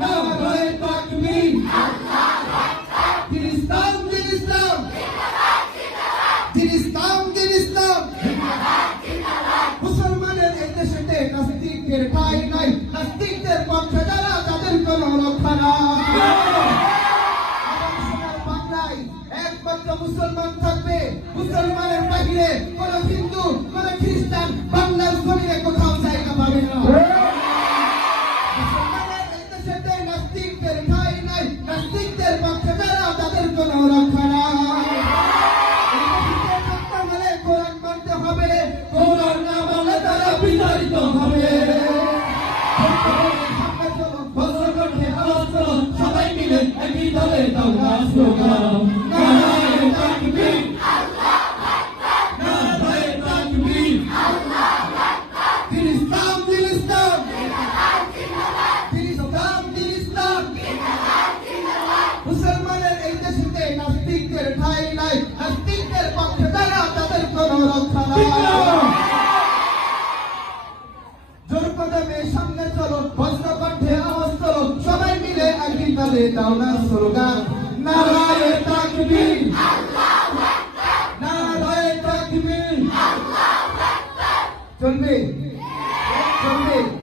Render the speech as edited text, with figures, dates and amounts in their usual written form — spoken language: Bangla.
নারায়ে তাকবীর। দিন ইসলাম, দিন ইসলাম, দিন ইসলাম, দিন ইসলাম। মুসলমানের এই দেশেতে নাস্তিকের ঠাঁই নাই, নাস্তিকদের পক্ষে যারা তাদের কোনো রক্ষা নাই। বাংলায় একমাত্র মুসলমান থাকবে, মুসলমানের বাহিরে কোন হিন্দু কোন খ্রিস্টান বাংলার জমিনে কোথাও জায়গা পাবে না। মুসলমানের এই দেশেতে নাস্তিকদের ঠাঁই নাই, নাস্তিকদের পক্ষে যারা তাদের কোনো রক্ষা নাই। কোরআন মানতে হবে, কোরআন না মানলে তারা বিতাড়িত হবে। সবাই মিলে একই দলে দাওয়া স্লোগান, নারায়ে তাকবীর, নারায়ে তাকবীর। দিন ইসলাম, দিন ইসলাম, দিন ইসলাম, দিন ইসলাম। মুসলমানের এই দেশেতে নাস্তিকদের ঠাঁই নাই, নাস্তিকদের পক্ষে যারা তাদের কোনো রক্ষা নাই। জোর কদমে সামনে চলো, বজ্র কণ্ঠে আওয়াজ তোলো, সবাই মিলে একই দলে দাও না স্লোগান, নারায়ে তাকবীর, নারায়ে তাকবীর। চলবে।